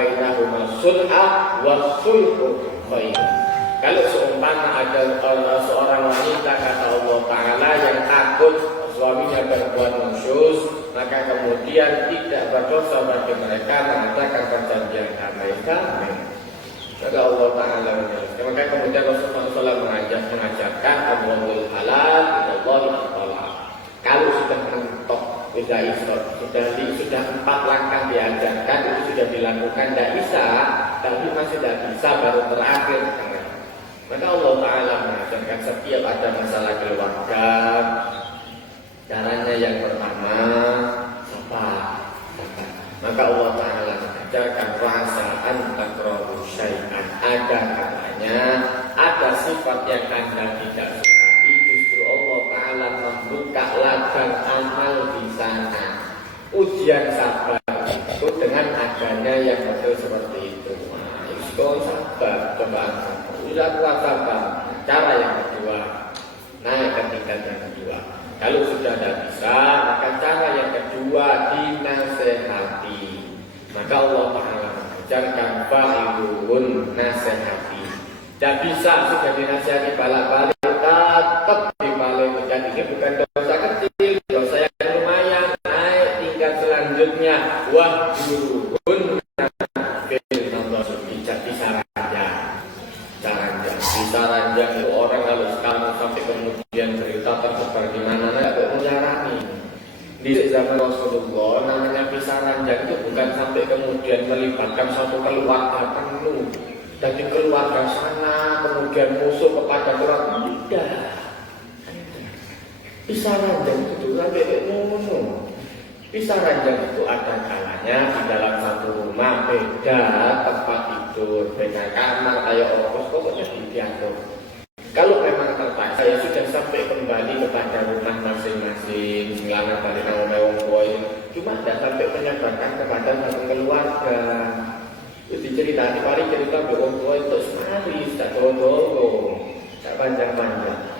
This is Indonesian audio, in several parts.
bainahuma sulha wa sulhu khair. Kalau seumpama ada seorang wanita kata Allah Ta'ala yang takut suaminya berbuat nusyuz, maka kemudian tidak berdosa bagi mereka mengatakan perjanjian damai. Maka Allah Ta'ala menjelaskan. Maka kemudian Rasulullah SAW mengajarkan Allahul halal, Allahul talaq. Kalau sudah mentok, sudah 4 langkah diajarkan, itu sudah dilakukan, tidak bisa, tapi masih tidak bisa, baru terakhir. Maka Allah Ta'ala mengajarkan setiap ada masalah keluarga, caranya yang pertama sabar. Maka Allah Ta'ala mengajarkan perasaan takrahu syai'an. Ada katanya, ada sifat yang Anda tidak sukai, justru Allah Ta'ala membuka ladang amal di sana. Ujian sabar itu dengan adanya yang betul seperti itu. Nah, itu sabar, cobaan sabar. Sudah kuat sabar. Cara yang kedua, naik ke tingkat yang kedua. Kalau sudah tidak bisa, maka cara yang kedua dinasehati. Maka Allah Ta'ala mengajarkan fa'idun nasehati. Tidak bisa sudah dinasehati balik-balik, tetap dibalik. Jadi ini bukan dosa kecil, dosa yang lumayan. Naik tingkat selanjutnya, wahjurun bisa ranjang itu orang kalau sekarang sampai kemudian cerita tersebar di mana-mana agak menjarani. Di zaman Rasulullah namanya pisah ranjang itu bukan sampai kemudian melibatkan satu keluarga penuh. Dari keluarga sana kemudian musuh kepada keluarga tidak. Pisah ranjang itu sampai kemudian. Pisah ranjang itu ada kalanya di dalam satu rumah beda tempat tidur, beda kamar, kayak orang pokoknya diatur. Kalau memang terpaksa ya sudah sampai kembali kepada rumah masing-masing, selamat dari wong boy. Cuma tidak sampai menyebarkan kepada satu keluarga. Itu diceritani paling cerita wong boy itu semari, tidak dolo, tidak panjang-panjang.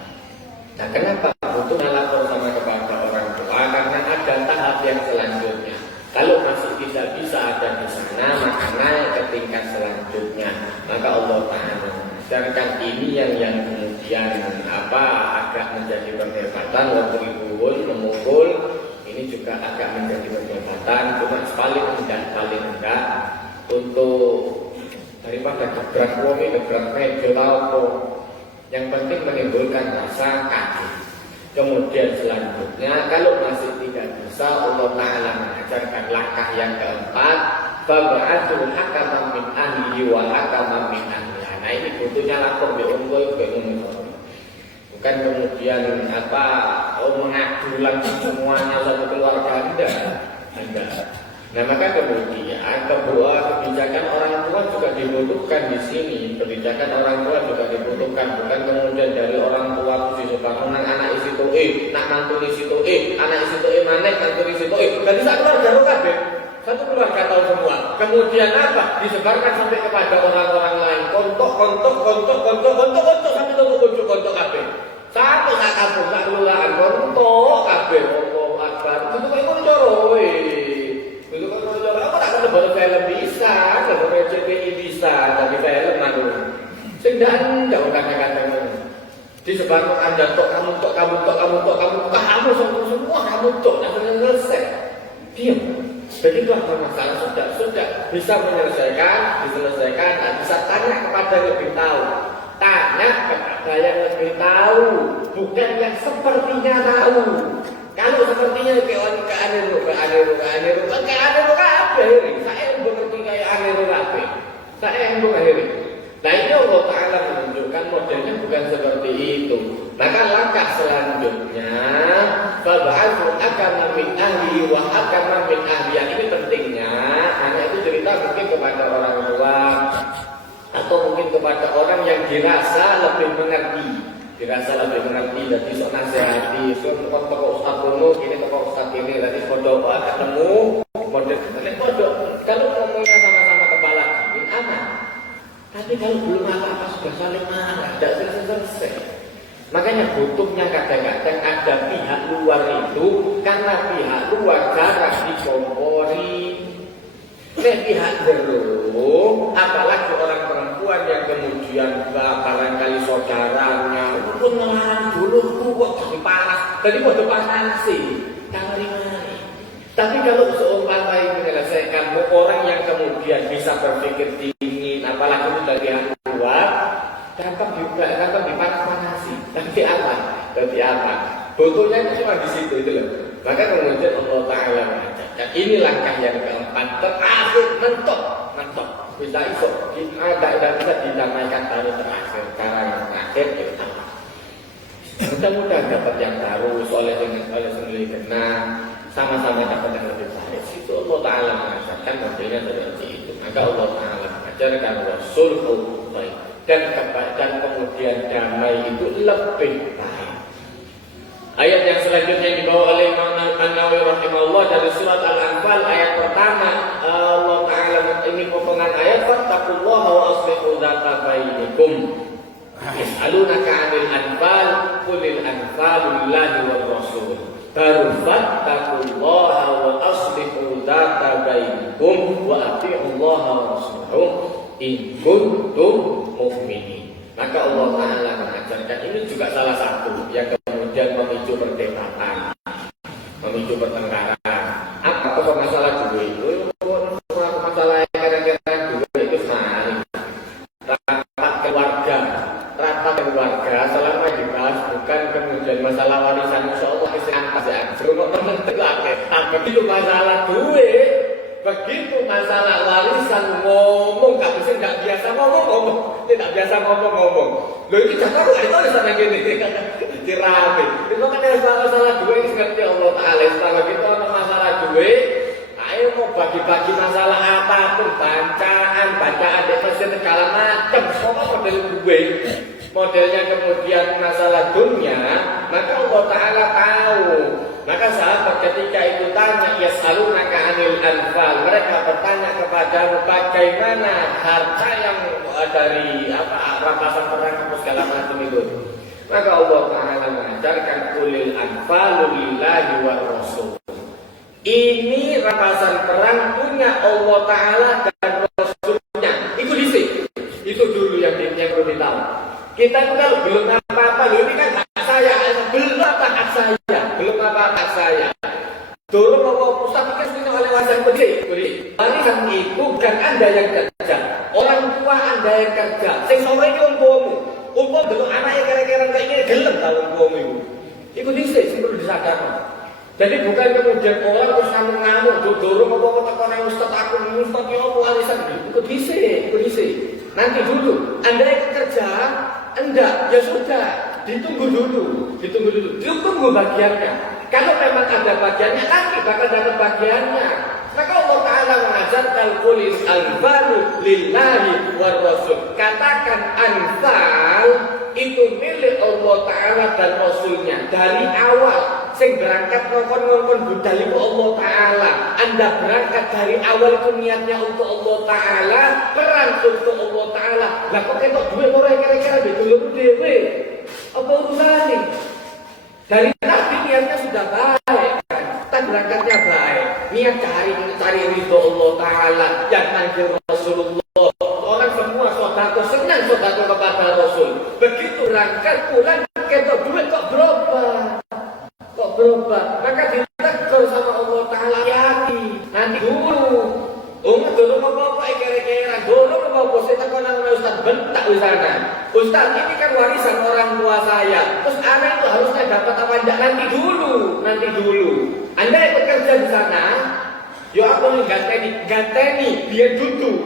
Nah, kenapa butuh lapor sama kepada orang tua? Karena ada tahap yang selanjutnya. Kalau masih tidak bisa ada di sana, maka naik ke tingkat selanjutnya. Maka Allah Ta'ala mengajarkan ini yang kemudian agak menjadi perdebatan. Waktu ibu memukul ini juga agak menjadi perdebatan. Cuma paling enggak untuk daripada gebrak wongi, gebrak meja atau yang penting menimbulkan rasa kaget. Kemudian selanjutnya kalau masih tidak bisa, Allah Ta'ala mengajarkan langkah yang keempat, fab'atul hakaman min ahlihi wa hakaman min ahliha. Nah ini butuhnya lapor di unggul ke umum. Bukan kemudian mengadu langsung semuanya satu keluarga, enggak. Nah maka kemudian kebijakan orang tua juga dibutuhkan di sini. Kebijakan orang tua juga dibutuhkan, bukan kemudian dari orang tua itu disebarkan anak isi itu nak mantu isi itu anak isi itu manek mantu isi itu dan satu keluarga kabeh. Satu keluarga tahu semua. Kemudian apa? Disebarkan sampai kepada orang-orang lain. Kontok sampai tunggu kunjuk kontok kabeh. Satu sak kampung sak kelurahan kontok kabeh. Allah Akbar. Itu kok ngono coro baru film bisa, baru RCTI bisa, tapi film manu. Sedang enggak udah kata-kata disebar Anda kamu semua kamu selesai. Diam. Begitu apa masalah sudah bisa diselesaikan, bisa tanya kepada yang lebih tahu. Tanya kepada yang lebih tahu, bukan yang sepertinya tahu. Kalau sepertinya ke aniru saya yang mengerti kayak aniru kabeh. Saya yang mengakhiri. Nah ini Allah Ta'ala menunjukkan modelnya bukan seperti itu. Maka langkah selanjutnya fab'athu hakaman min ahli wa hakaman min ahliya. Ini pentingnya. Hanya itu cerita mungkin kepada orang tua atau mungkin kepada orang yang dirasa lebih mengerti. Jadi sok nasihati, sok tokoh ustaz kuno, ini tokoh ustaz ini, tadi kodok ketemu, kodok. Kalau ngomongnya sama-sama kepala, ini aman. Tapi kalau belum apa-apa sudah saling marah, tidak selesai. Makanya butuhnya kadang-kadang ada pihak luar itu, karena pihak luar jarang dikompori. Pihak jero apalagi orang perempuan yang kemudian barangkali saudaranya itu pun melarang dulu kok jadi parah, jadi bodoh parah sih, kali-kali. Tapi kalau seumpama ini menyelesaikan orang yang kemudian bisa berpikir dingin, apalagi itu dari luar, gampang dipanas-panasi. Tapi apa? Butuhnya itu cuma di situ itu loh. Maka kemudian Allah Ta'ala mengajarkan ini langkah yang keempat terakhir mentok. Bisa isok, tidak bisa dinamaikan tadi terakhir. Cara yang terakhir itu apa? Mudah-mudahan dapat yang baru oleh sendiri kenal, sama-sama dapat yang lebih baik. Itu Allah Ta'ala mengajarkan modelnya seperti itu. Maka Allah Ta'ala mengajarkan sulhu baik dan kemudian damai itu lebih baik. Ayat yang selanjutnya dibawa oleh Imam An-Nawawi rahimahullah dari surat Al-Anfal ayat pertama. Allah Ta'ala ini potongan ayat fattaqullaha wa aslihu dzata bainikum. Yas'alunaka 'anil anfal qulil anfalu lillahi war rasul. Fattaqullaha wa aslihu dzata bainikum wa atiiullaha wa rasulahu in kuntum mu'minin. Maka Allah Ta'ala mengajarkan ini juga salah satu yang kemudian memicu perdebatan, memicu pertengkaran. Apa masalah duit itu? Masalah kadang-kadang duit itu sehari. Rapat keluarga selama dibahas bukan kemudian masalah warisan, insya Allah isi atas ya. Begitu masalah duit, begitu masalah warisan ngomong nggak biasa ngomong. Tidak biasa ngomong. Loh ini jangan itu ada sana gini. Dirame. Itu kan masalah duit seperti Allah Ta'ala. Setelah gitu ada masalah duit, ayo mau bagi-bagi masalah apapun, bacaan definisi segala macam, semua model duit. Modelnya kemudian masalah dunia, maka Allah Ta'ala tahu. Maka sahabat ketika itu tanya, yas'alunaka 'anil anfal, mereka bertanya kepadamu bagaimana harta yang dari rampasan perang segala macam itu. Maka Allah Ta'ala mengajarkan qulil anfalu lillahi war rasul. Ini rampasan perang punya Allah Ta'ala dan Rasulnya. Itu disik. Itu dulu yang perlu ditahu. Kita itu kalau belum apa-apa, ini kan hak saya, belum apa-apa hak saya. Dulu mau Ustaz pikir oleh warisan beri. Warisan itu bukan Anda yang kerja, orang tua Anda yang kerja. Sing sore itu umpam dulu anaknya kira-kira kayak gini gelem tahu umpam itu. Itu disik, perlu disadarkan. Jadi bukan kemudian orang terus ngamuk, dulu mau orang Ustaz aku ya warisan itu disik. Nanti dulu Anda yang kerja, enggak, ya sudah, ditunggu dulu, ditunggu bagiannya. Kalau memang ada bagiannya, nanti bakal dapat bagiannya. Maka Allah Ta'ala mengajarkan qulil anfalu lillahi war rasul. Katakan anfal itu milik Allah Ta'ala dan Rasulnya dari awal. Sing berangkat ngongkon budal itu Allah Ta'ala. Anda berangkat dari awal itu niatnya untuk Allah Ta'ala, perang untuk Allah Ta'ala. Lah kok ketok duit ora kira-kira dulu dhewe. Apa urusannya? Dari tadi niatnya sudah baik, kan berangkatnya baik. Niat cari ridho Allah Ta'ala, yang manggil Rasulullah. Orang semua sodako senang sodako kepada Rasul. Begitu berangkat pulang ketok duit kok berubah. Maka ditegur sama Allah Ta'ala, hati nanti dulu. Dulu mau kira-kira dulu mau saya takut nama Ustaz bentak di sana. Ustaz ini kan warisan orang tua saya. Terus anak itu harusnya dapat apa enggak? Nanti dulu. Anda yang bekerja di sana, yo aku ganteni biar duduk.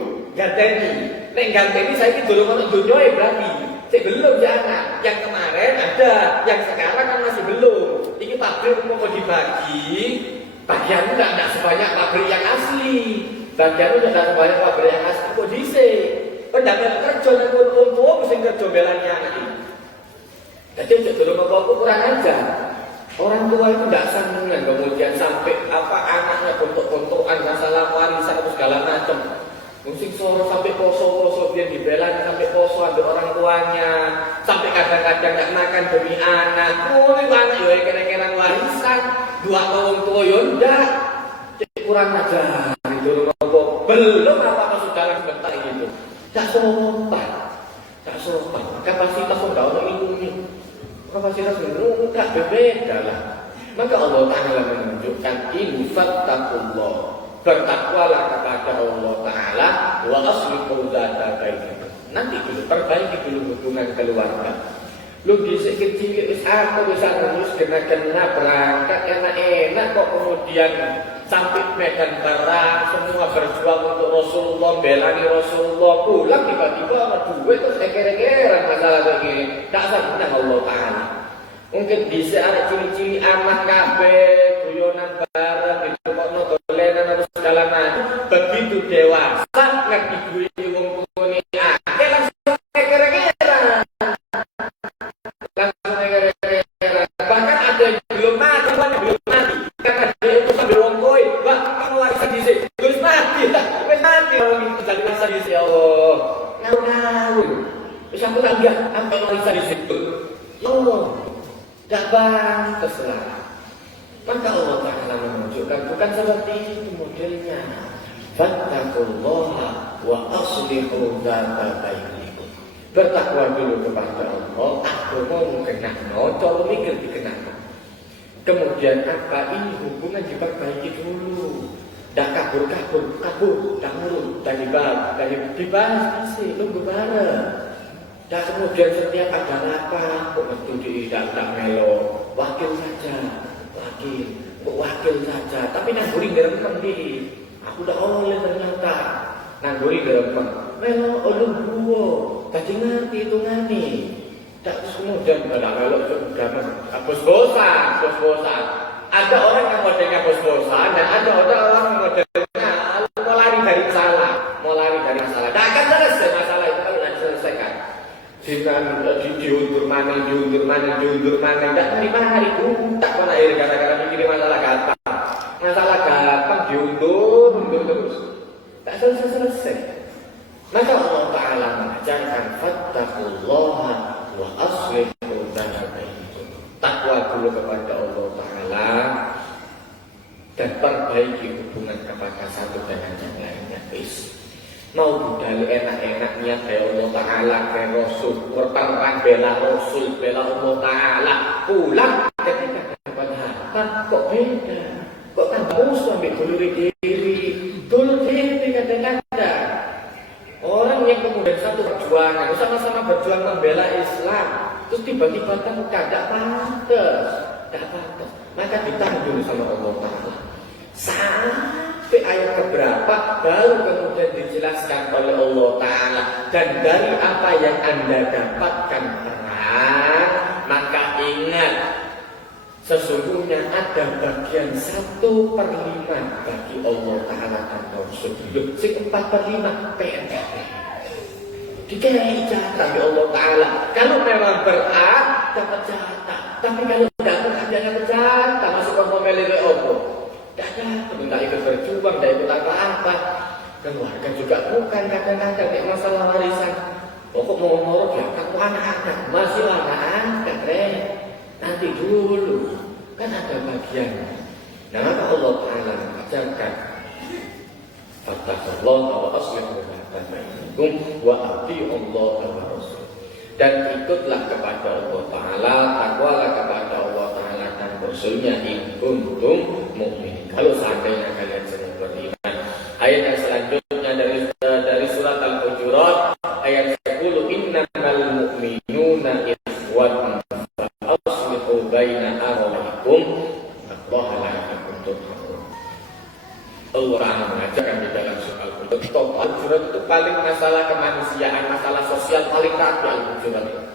Nek ganteni saya ini dulu mau dunia berarti. Saya belum ya anak. Yang kemarin ada, yang sekarang kan masih belum. Ini pabrik mau dibagi, bagiannya tidak sebanyak pabrik yang asli. Bagiannya tidak sebanyak pabrik yang asli. Kok disik? Pendapat kerja dan orang tua mesti kerja belanya anak ini. Jadi sebelum apa-apa kurang aja. Orang tua itu tidak senang kemudian sampai anaknya bentuk-bentukan masalah warisan atau segala macam. Musik soro sampai poso dia dibelanya sampai poso ada orang tuanya, sampai kadang-kadang nggak makan demi anak. Ini anak yo kira-kira warisan dua orang tua yo ndak kurang ajar itu belum apa saudara sebentar gitu. Tak sopan. Tak sopan. Kapasitas pembawa ini. Kapasitas itu tak berbeda lah. Maka Allah Ta'ala menunjukkan infattaqullah. Bertakwalah kepada Allah Ta'ala wa aslihu dzata bainakum. Nanti dulu perbaiki dulu hubungan keluarga. Lu disik kecil wis aku wis terus kena berangkat enak-enak kok kemudian sampai medan perang semua berjuang untuk Rasulullah, belani Rasulullah, pulang tiba-tiba ada duit terus eker-ekeran masalah kayak gini. Tak senang Allah Ta'ala. Mungkin bisa ada ciri-ciri anak kabeh, guyonan bareng, ditokno dolenan harus segala macam. Begitu dewasa ngerti guyu wong tuane akeh langsung eker-ekeran. Langsung eker-ekeran. Bahkan ada yang belum mati, karena dia itu sambil wong kowe, "Mbak, kamu warisan dhisik." Terus mati. Wis mati orang itu jadi warisan dhisik ya Allah. Ngawur. Wis aku tak enggak, aku warisan dhisik. Ya Allah. Tak pantas lah. Maka Allah Ta'ala menunjukkan bukan seperti itu modelnya. Fattaqullaha wa aslihu dzata bainakum. Bertakwa dulu kepada Allah. Aku mau kenakno, cara mikir dikenakno. Kemudian apa ini hubungan diperbaiki dulu. Dah kabur, dah murut, dah dibahas sih, tunggu bareng. Dan kemudian setiap ada rapat, kok metu tidak melo, wakil saja. Tapi nangguri gerempeng di, aku udah oleh ternyata, nangguri gerempeng, melo oleh buwo, tadi ngerti itu ngani. Terus kemudian ada melo sudah bos-bosan. Ada orang yang modelnya bos-bosan dan ada orang yang modelnya mau lari dari masalah. Tidak akan selesai masalah itu kalau tidak diselesaikan. Diundur mana, tidak terima hari tak pernah akhir gara-gara mikirin masalah gampang diundur terus, tak selesai. Maka Allah Ta'ala mengajarkan fattaqullaha wa aslihu dzata bainakum. Takwa dulu kepada Allah Ta'ala dan perbaiki hubungan kepada satu dengan yang lainnya. Mau budal enak-enak niat ya Allah Ta'ala ke Rasul, berperang bela Rasul, bela Allah Ta'ala, pulang ketika dapat harta kok beda, kok kamu sampai dulu diri kadang-kadang orang yang kemudian satu perjuangan sama-sama berjuang membela Islam, terus tiba-tiba kamu tidak pantas, maka ditahan dulu sama Allah Ta'ala sampai ayat keberapa baru kemudian dijelaskan oleh Allah Ta'ala. Dan dari apa yang Anda dapatkan terang, maka ingat sesungguhnya ada bagian 1/5 bagi Allah Ta'ala dan Rasul. Sing 4/5 PNBP dikasih jatah oleh Allah Ta'ala. Kalau memang berat dapat jatah, tapi kalau tidak berat jangan dapat jatah. Masuk ke pemilik Allah tidak ikut berjuang, tidak ikut apa-apa. Keluarga juga bukan kadang-kadang kayak masalah warisan. Pokok mau ngorok ya, kamu anak-anak, masih anak-anak, nanti dulu kan ada bagian. Nah, maka Allah Ta'ala mengajarkan fattaqullaha wa aslihu dzata bainakum wa atii'ullaha wa rasul. Dan ikutlah kepada Allah Ta'ala, takwalah kepada Allah Ta'ala dan Rasulnya in kuntum mu'minin. Kalau seandainya kalian sedang beriman. Ayat yang selanjutnya dari surat Al-Hujurat ayat 10, innamal mu'minuna ikhwatun fa aslihu baina akhawaykum wallaha la yuhibbul mufsidin. Allah mengajarkan di dalam surat Al-Hujurat itu paling masalah kemanusiaan, masalah sosial paling rapi Al-Hujurat.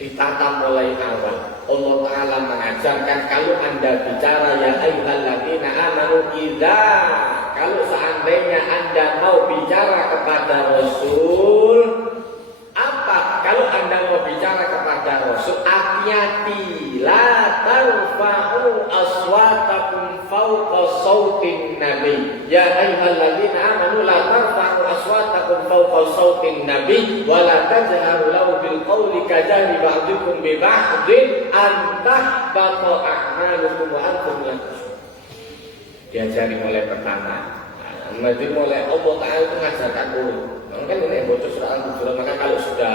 Ditata mulai awal. Allah Ta'ala mengajarkan kalau Anda bicara ya ayyuhalladzina amanu idza, kalau seandainya Anda mau bicara kepada Rasul, apa? Kalau Anda mau bicara kepada Rasul, hati-hati, la tarfa'u aswatakum fawqa sautin nabi. Ya ayyuhalladzina amanu la tarfa'u aswatakum fawqa sautin nabi wa la tajharu lahu bil qawli kajahri ba'dikum bi ba'din an tahbata a'malukum wa antum la tash'urun. Diajari mulai pertama Jadi mulai Allah Ta'ala itu mengajarkan dulu. Kan ini bocor surat Al-Hujurat, maka kalau sudah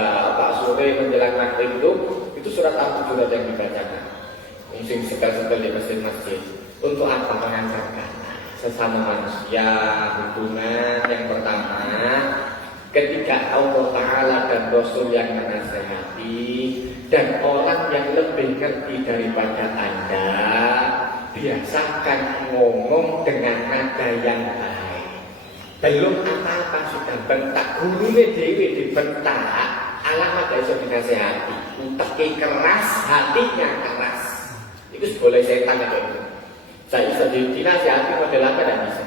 sore menjelang maghrib itu surat Al-Hujurat yang dibacakan. Mungkin sekali-sekali di masjid-masjid. Untuk apa? Mengajarkan sesama manusia, hubungan yang pertama, ketika Allah Ta'ala dan Rasul yang menasehati, dan orang yang lebih ngerti daripada Anda, biasakan ngomong dengan nada yang baik. Belum apa-apa sudah bentak, gurunya dewi dibentak, alamat gak bisa dinasehati. Uteknya keras, hatinya keras. Itu boleh setan kayak itu. Saya bisa dinasehati model apa dan bisa.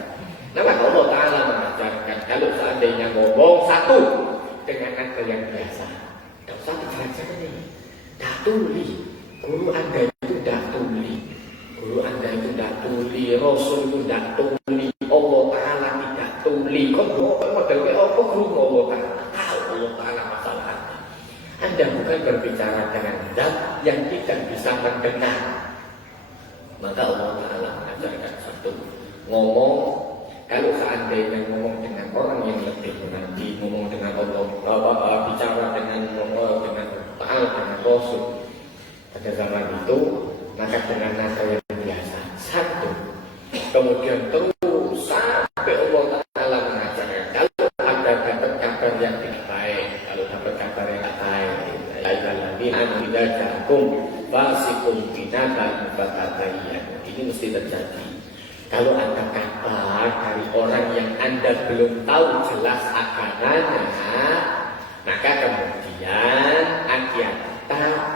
Nah, Allah Ta'ala mengajarkan kalau seandainya ngomong satu dengan nada yang biasa, tidak usah dijelaskan ini. Tak tuli, guru Anda itu tidak tuli, guru Anda itu tidak tuli, Rasul itu tidak tuli, Allah Ta'ala tidak tuli. Kok model kayak apa guru Allah Ta'ala? Tahu Allah Ta'ala masalah Anda bukan berbicara dengan zat yang tidak bisa mendengar. Maka Allah Ta'ala mengajarkan satu, ngomong kalau seandainya ngomong dengan orang yang lebih mengerti, ngomong dengan Allah, bicara dengan Allah, dengan Ta'ala, dengan Rasul pada zaman itu, maka dengan nada yang biasa satu, kemudian terus sampai Allah Ta'ala mengajarkan kalau ada dapat kabar yang tidak baik, kalau dapat kabar yang tidak baik, ini mesti terjadi. Kalau ada kabar dari orang yang Anda belum tahu jelas agamanya, maka kemudian akhirnya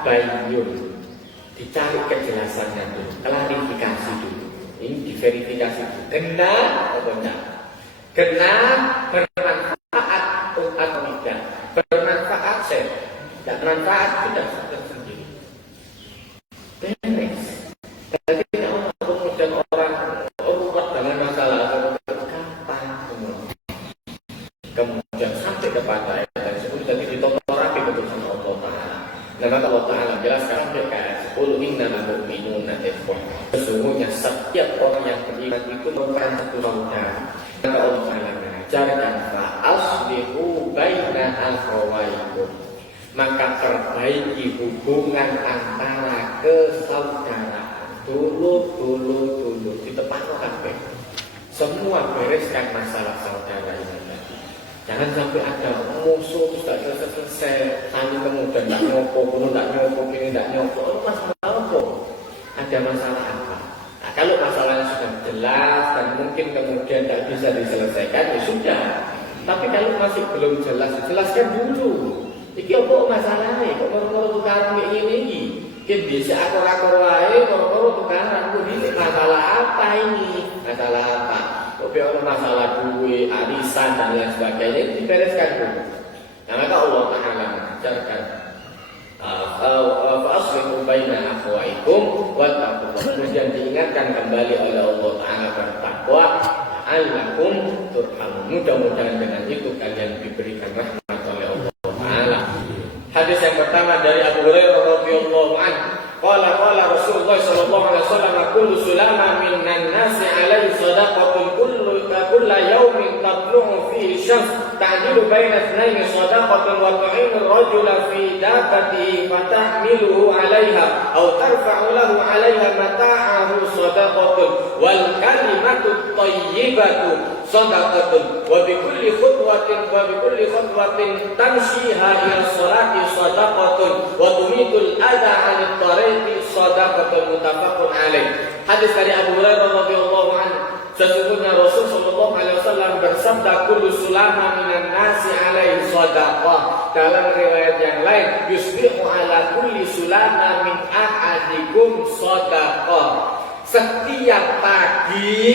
bayun, dicari kejelasannya dulu, klarifikasi dulu, ini diverifikasi dulu, benar atau tidak, benar, bermanfaat atau tidak, bermanfaat tidak bermanfaat sudah sendiri, beres. Jadi kalau kemudian orang dengan masalah kapan kemudian sampai kepada ayat yang 10 jadi ditonton rapi betul sama Allah Ta'ala. Nah, maka Allah Ta'ala jelaskan mereka 10 innamal mu'minuna ikhwah. Sesungguhnya setiap orang yang beriman itu merupakan satu saudara. Maka Allah Ta'ala mengajarkan fa'aslihu baina akhawaikum, maka perbaiki hubungan antara kesaudaraan. Dulu di tempat kabeh. Semua bereskan masalah saudara ini tadi. Jangan sampai ada musuh terus tak selesai, saling kemudian tak nyopo, ini tak nyopo. Masalah apa? Ada masalah apa? Nah, kalau masalahnya sudah jelas dan mungkin kemudian tak bisa diselesaikan, ya sudah. Tapi kalau masih belum jelas, jelaskan dulu. Iki apa masalahnya? Kok moro-moro tukaran ini? Kita bisa akor-akor wae, moro-moro tukaran. Ini masalah apa ini? Masalah apa? Kok orang masalah duit, arisan dan lain sebagainya itu dibereskan dulu. Nah, maka Allah Ta'ala mengajarkan fa'aslihu baina akhawaikum wattaqullah. Kemudian diingatkan kembali oleh Allah Ta'ala bertakwa, la'allakum turhamun. Mudah-mudahan dengan itu kalian diberikan rahmat oleh Allah Ta'ala. Hadis yang pertama dari Abu Hurairah radhiyallahu anhu, qala Rasulullah sallallahu alaihi wasallam, kullu sulama minan nasi alaihi sadaqatun kullu yawmin tatlu'u fihi syams ta'dilu baina ithnaini sadaqatun wa tu'inu ar-rajula fi dabbatihi fatahmiluhu 'alayha aw tarfa'u lahu 'alayha mata'ahu sadaqatun wal kalimatu thayyibatu sadaqatun wa bi kulli khutwatin tamshiha ila sholati sadaqatun wa tumitul adha 'anil tariqi sadaqatun, muttafaqun alaih. Hadis dari Abu Hurairah radhiyallahu anhu, sesungguhnya Rasul sallallahu alaihi wasallam bersabda, kullu sulama minan nasi alaihi sadaqah. Dalam riwayat yang lain, yusbihu ala kulli sulama min ahadikum sadaqah. Setiap pagi,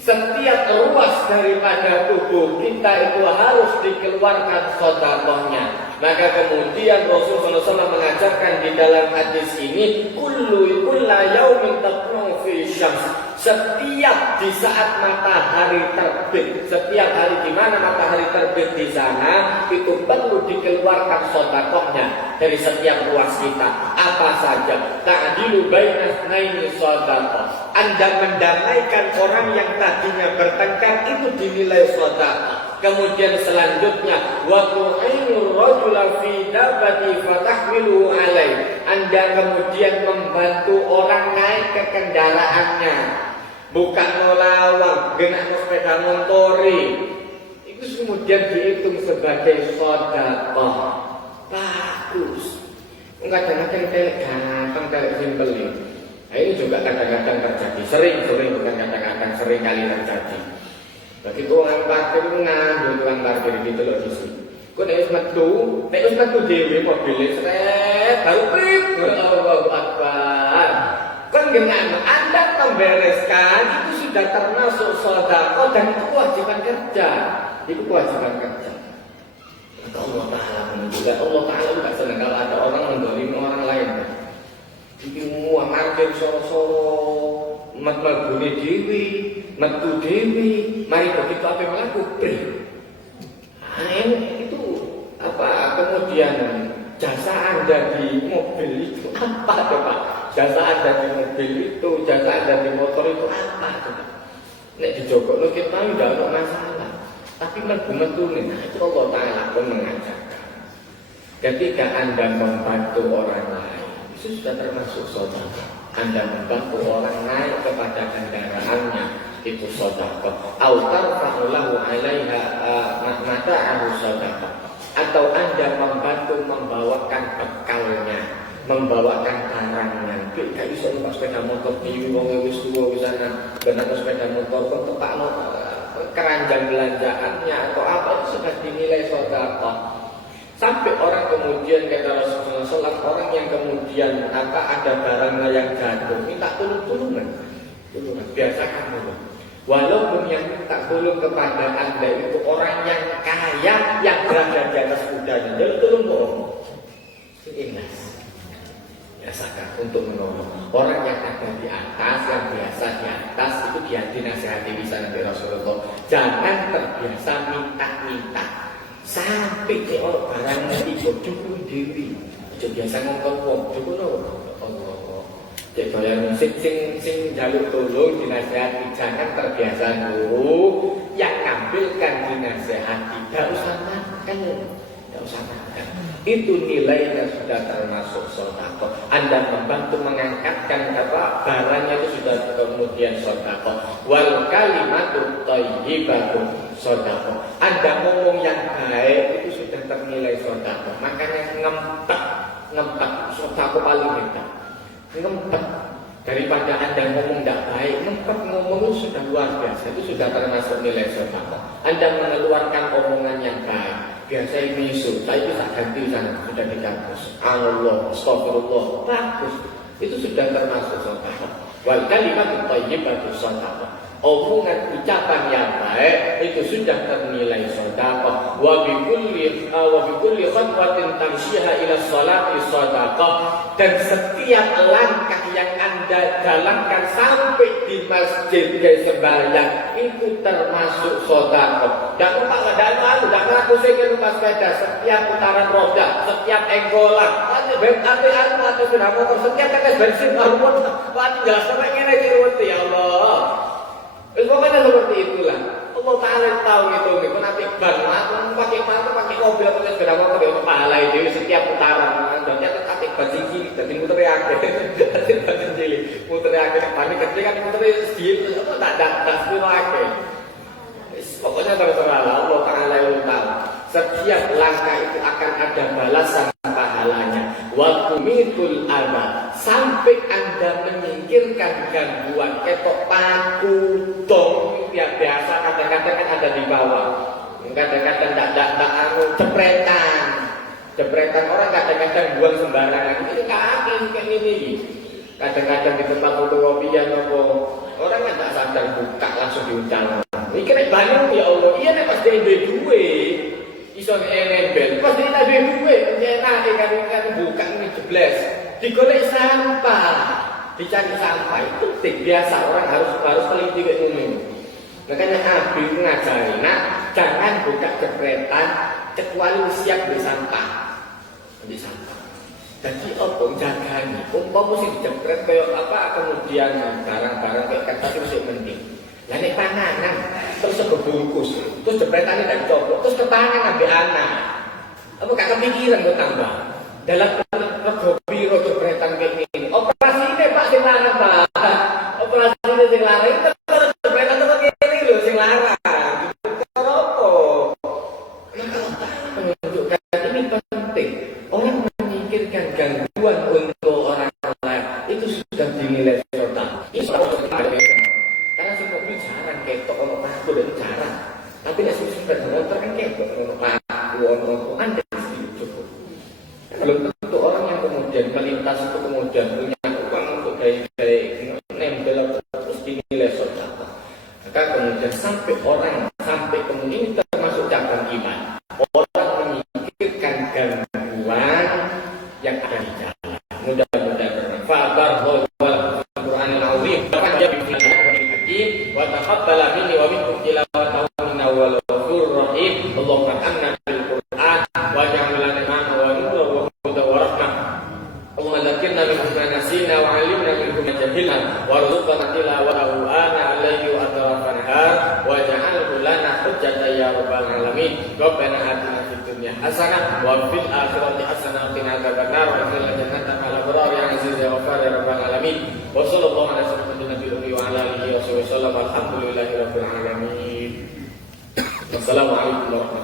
setiap ruas daripada tubuh kita itu harus dikeluarkan sedekahnya. Maka kemudian Rasulullah SAW mengajarkan di dalam hadis ini, kullu yaumin tatlu'u fi syams, setiap di saat matahari terbit, setiap hari di mana matahari terbit di sana itu perlu dikeluarkan sedekahnya dari setiap ruas kita. Apa saja? Ta'dilu baina itsnaini shadaqah. Anda mendamaikan orang yang tadinya bertengkar itu dinilai sedekah. Kemudian selanjutnya wa tu'inur rajula fi dabati fatahmilu alai. Anda kemudian membantu orang naik ke kendaraannya. Bukan nolawang, genak sepeda motori. Itu kemudian dihitung sebagai sedekah. Bagus. Kadang-kadang gampang dari simpelin. Nah, ini juga kadang-kadang terjadi. Sering bukan kadang-kadang, sering kali terjadi. Bagi tukang parkir ngandung tukang parkir gitu loh di sini. Kau nek wis metu dhewe mobilnya seret baru prip. Allahu Akbar. Kan gimana? Anda membereskan itu sudah termasuk sedekah dan itu kewajiban kerja. Itu kewajiban kerja. Allah Ta'ala menunjukkan, Allah Ta'ala tidak senang kalau ada orang mendolimi orang lain. Jadi semua parkir soro-soro mat-matbune dewi, metu dewi, mari begitu apa yang melakukan. Itu apa kemudian jasa Anda di mobil itu apa coba? Jasa Anda di mobil itu, jasa Anda di motor itu apa coba? Nek dijogok lo kita tidak ada masalah, tapi metu-metune itu Allah Ta'ala pun mengajarkan. Ketika Anda membantu orang lain, itu sudah termasuk sedekah. Anda membantu orang naik kepada kendaraannya itu sedekah. Au tarfa'u lahu 'alaiha mata'ahu sedekah. Atau Anda membantu membawakan bekalnya, membawakan barangnya. Gak iso numpak sepeda motor dhewe wong wis tuwa wis ana, benak sepeda motor kok tepakno keranjang belanjaannya atau apa itu sudah dinilai sedekah. Sampai orang kemudian kata Rasulullah SAW, orang yang kemudian ada barangnya yang jatuh, minta tolong-tolongan. Biasakan dulu. Walaupun yang minta tolong kepada Anda itu orang yang kaya yang berada di atas kudanya, jadi tolong bohong. Ikhlas. Biasakan untuk menolong. Orang yang ada di atas, yang biasa di atas itu dia dinasihati bisa Nabi Rasulullah. Jangan terbiasa minta-minta. Sampai ke orang barangnya itu cukup diri. Biasa ngomong wong cukup Allah. Cek bayar sing jaluk tolong dinasihati, jangan terbiasa dulu yang ngambilkan dinasihati. Tidak usah makan, tidak usah makan. Itu nilainya sudah termasuk sedekah. Anda membantu mengangkatkan barangnya itu sudah kemudian sedekah. Wal kalimatu thayyibatu sedekah. Anda ngomong yang baik itu sudah ternilai sedekah. Makanya ngempet sedekah paling hebat. Ngempet daripada Anda ngomong tidak baik, ngempet ngomong itu sudah luar biasa. Itu sudah termasuk nilai sedekah. Anda mengeluarkan omongan yang baik. Biasa ini isu, saya bisa ganti sana sudah di kampus. Allah, astagfirullah, bagus. Itu sudah termasuk sedekah. Wal kalimatu thayyibatu sedekah. Omongan ucapan yang baik itu sudah ternilai sedekah. Wa bi kulli khatwatin tamshiha ila sholati sedekah. Dan setiap langkah yang Anda jalankan sampai di masjid ke sembahyang itu termasuk sedekah. Dan tidak ngaku saya numpak sepeda, setiap putaran roda, setiap enggolan, atau sudah motor, setiap tetes bensin, tinggal sampai ini ya Allah. Pokoknya seperti itulah. Allah Ta'ala tahu gitu, nanti ban, pakai mobil, pakai sepeda motor, pakai pahala itu setiap putaran. Dan dia pakai bajing cilik, jadi muter akhir, bajing cilik, muter akhir, panik kecil kan muter sedikit, tak sepuluh akhir. Pokoknya terserah Allah Ta'ala yang tahu. Setiap langkah itu akan ada balasan pahalanya. Waktu mitul ada sampai Anda menyingkirkan gangguan ketok paku dong yang biasa kadang-kadang kan ada di bawah. Kadang-kadang tidak jepretan orang kadang-kadang buang sembarangan. Ini kaki kayak ini. Kadang-kadang di tempat fotokopian orang kan tidak sadar buka langsung diuncang. Ini kena banyak ya Allah. Iya nih pasti ada duit. Iso nembel. Pasti ada duit. Enak kan buka ini jebles. Digolek sampah. dicari sampah itu penting. Biasa orang harus teliti kayak ini. Makanya Abi ngajari, nak jangan buka jepretan kecuali siap di sampah. Di sampah. Jadi apa jaganya? Umpama mesti dijepret kayak apa kemudian barang-barang kayak kata itu masih penting. Lah nek panganan terus sebungkus, terus jepretannya dari copot, terus kepangan ambil anak. Apa gak kepikiran kok tambah? Dalam rego piro jepretan kayak ini. Operasi ini Pak sing larang, Pak. Operasi ini sing larang itu jepretan terus kayak ini lho sing larang. Cara apa? Menunjukkan ini penting. Orang memikirkan gangguan untuk orang lain itu sudah dinilai total. Itu karena si mobil jarang ketok ono paku dan jarang. Tapi nek sing sepeda motor kan ketok ono paku ono anda cukup. Belum tentu orang yang kemudian melintas itu kemudian punya uang untuk gaya-gaya nempel terus dinilai total. Maka kemudian sampai kemudian termasuk cabang iman. Orang memikirkan gangguan yang ada di jalan. Mudah-mudahan bermanfaat. Wal Qur'anil azim. Bahkan dia bimbingan hakim wa taqabbala minni wa minkum tilawatahu innahu wal ghafurur rahim. Allahumma anna bil Qur'an wa ja'al lana ma'ana wa nuran wa hudan wa rahmah. Allahumma dzakirna bima nasina wa 'allimna minkum ma jahilna warzuqna tilawatahu ana alayhi wa atrafan har wa ja'alhu lana hujjatan ya rabbal alamin. Rabbana atina fid dunya hasanah wa fil akhirati hasanah wa qina adzabannar wa qina jannata al abrar ya aziz ya ghafar ya rabbal alamin. Wa sallallahu ala sayyidina nabiyyi wa ala alihi wa sahbihi wasallam. Alhamdulillahi rabbil alamin. Wassalamu alaikum warahmatullahi wabarakatuh.